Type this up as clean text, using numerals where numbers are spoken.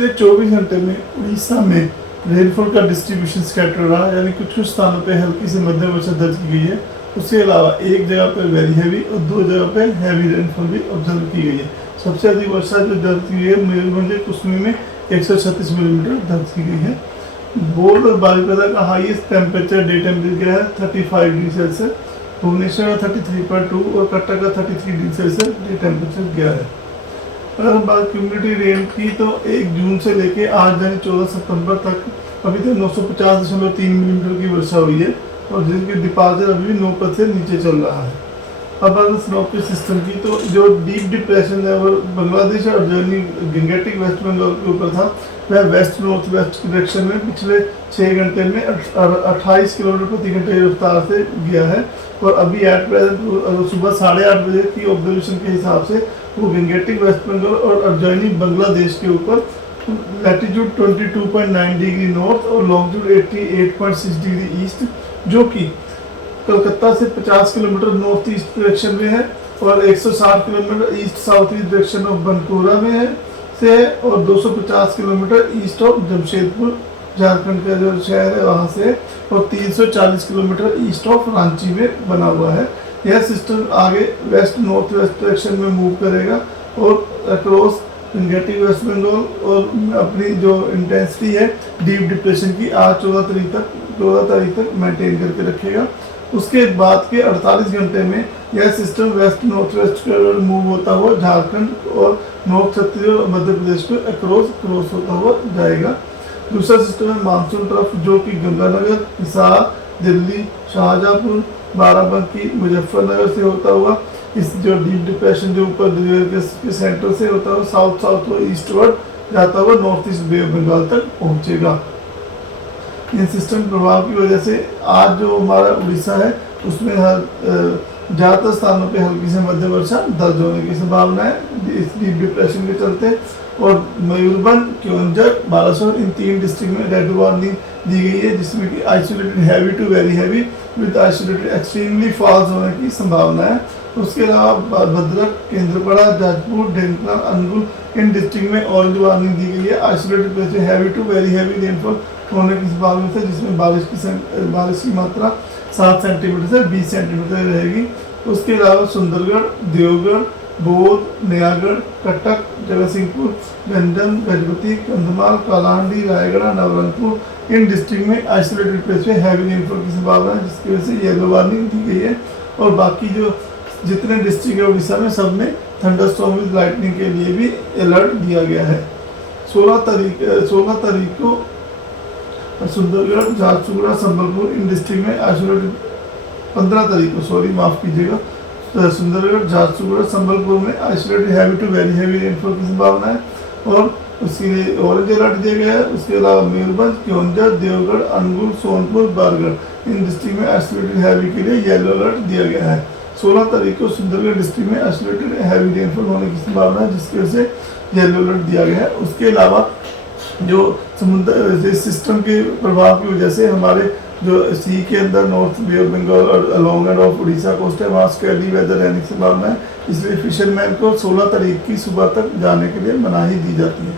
पिछले 24 घंटे में उड़ीसा में रेनफॉल का डिस्ट्रीब्यूशन स्कैटर रहा, यानी कुछ कुछ स्थानों पे हल्की से मध्यम वर्षा दर्ज की गई है। उसके अलावा एक जगह पर वेरी हैवी और 2 जगह पे हैवी रेनफॉल भी ऑब्जर्व की गई है। सबसे अधिक वर्षा जो दर्ज की गई है मयूरभंज कुसमी में 136 मिलीमीटर दर्ज की गई है। बोर्ड और बारिपदा का हाईएस्ट टेम्परेचर डे टेम्परेचर गया है 35 डिग्री सेल्सियस, भुवनेश्वर का 33.2 और कटक का 33 डिग्री सेल्सियस डे टेम्परेचर गया है। अगर हम बात क्यूमुलेटिव रेन की तो 1 जून से लेके आज यानी 14 सितंबर तक अभी तक 950.3 मिलीमीटर की वर्षा हुई है और जिसके डिपार्चर अभी भी 9% से नीचे चल रहा है। अब अगर स्नोफॉल सिस्टम की तो जो डीप डिप्रेशन है वो बांग्लादेश और गंगेटिक वेस्ट बंगाल के ऊपर था, वह वेस्ट नॉर्थ वेस्ट डायरेक्शन में पिछले 6 घंटे में 28 किलोमीटर प्रति घंटे की रफ्तार से गया है और अभी एट प्रेजेंट सुबह 8:30 बजे की ऑब्जर्वेशन के हिसाब से वो गंगेटिक वेस्ट बंगाल और अर्जाइनी बांग्लादेश के ऊपर लैटिट्यूड 22.9 डिग्री नॉर्थ और लॉन्गिट्यूड 88.6 डिग्री ईस्ट, जो कि कलकत्ता से 50 किलोमीटर नॉर्थ ईस्ट डायरेक्शन में है और 160 kilometre east south east direction of Bankura में है से और 250 kilometre east of Jamshedpur Jharkhand का जो शहर है वहाँ से और 340 किलोमीटर ईस्ट ऑफ रांची में बना हुआ है। यह सिस्टम आगे वेस्ट नॉर्थ वेस्ट डायरेक्शन में मूव करेगा और अक्रॉस गंगेटिक वेस्ट बंगाल और अपनी जो इंटेंसिटी है डीप डिप्रेशन की आज 14 तारीख तक मेंटेन करके रखेगा। उसके बाद के 48 घंटे में यह system west north west move होता हुआ झारखंड और नॉर्थ छत्तीसगढ़ और मध्य प्रदेश को क्रॉस होता हुआ जाएगा। दूसरा सिस्टम है मानसून ट्रफ, जो कि गंगानगर, हिसार, दिल्ली, शाहजहाँपुर, बाराबंकी, मुजफ्फरनगर से होता हुआ इस जो डीप डिप्रेशन जो ऊपर के सेंटर से होता हुआ साउथ ईस्टवर्ड जाता हुआ north east bay of Bengal तक पहुँचेगा। इन सिस्टम प्रभाव की वजह से आज जो हमारा उड़ीसा है उसमें ज़्यादातर स्थानों पे हल्की से मध्यम वर्षा दर्ज होने की संभावना है इस डीप डिप्रेशन के चलते। और मयूरभंज, केओंझर, बालासोर इन 3 डिस्ट्रिक्ट में रेड वार्निंग दी गई है, जिसमें कि isolated heavy to very heavy with isolated extremely falls होने की संभावना है। उसके अलावा भद्रक, केंद्रपड़ा, जाजपुर, ढेंकनाल, अनुगुल इन डिस्ट्रिक्ट में ऑरेंज वार्निंग दी गई है आइसोलेटेड प्लेस में heavy to very heavy rainfall होने की संभावना है, जिसमें बारिश की मात्रा 7 सेंटीमीटर से 20 सेंटीमीटर रहेगी। उसके अलावा सुंदरगढ़, देवगढ़, बौद्ध, नयागढ़, कटक, जगतसिंहपुर, गंजम, गजपति, कंधमाल, कालाहांडी, रायगढ़, नवरंगपुर इन डिस्ट्रिक्ट में आइसोलेटेड प्लेस में हैवी रेनफॉल की संभावना है, जिसकी वजह से येलो वार्निंग दी गई है। और बाकी जो जितने डिस्ट्रिक्ट है उड़ीसा में सब में थंडरस्टॉर्म विद लाइटनिंग के लिए भी अलर्ट दिया गया है। 16 तारीख को सुंदरगढ़, झारसुगुड़ा, संबलपुर इन डिस्ट्रिक्ट में आइसोलेटेड 15 तारीख को सुंदरगढ़, झारसुगुड़ा, संबलपुर में isolated heavy to very heavy rainfall की संभावना है और उसके लिए ऑरेंज अलर्ट दिया गया है। उसके अलावा मयूरभंज, केओंझर, देवगढ़, अनुगुल, सोनपुर, बारगढ़ इन डिस्ट्रिक्ट में आइसोलेटेड हैवी के लिए येलो अलर्ट दिया गया है। 16 तारीख को सुंदरगढ़ डिस्ट्रिक्ट में आइसोलेटेड हैवी रेनफॉल होने की संभावना है, जिसकी वजह से येलो अलर्ट दिया गया है। उसके अलावा जो समुद्र सिस्टम के प्रभाव की वजह से हमारे जो सी के अंदर नॉर्थ बे ऑफ बंगाल और along and off Orissa coast है वहाँ स्केली वेदर रहने की संभावना है, इसलिए फिशरमैन को 16 तारीख की सुबह तक जाने के लिए मनाही दी जाती है।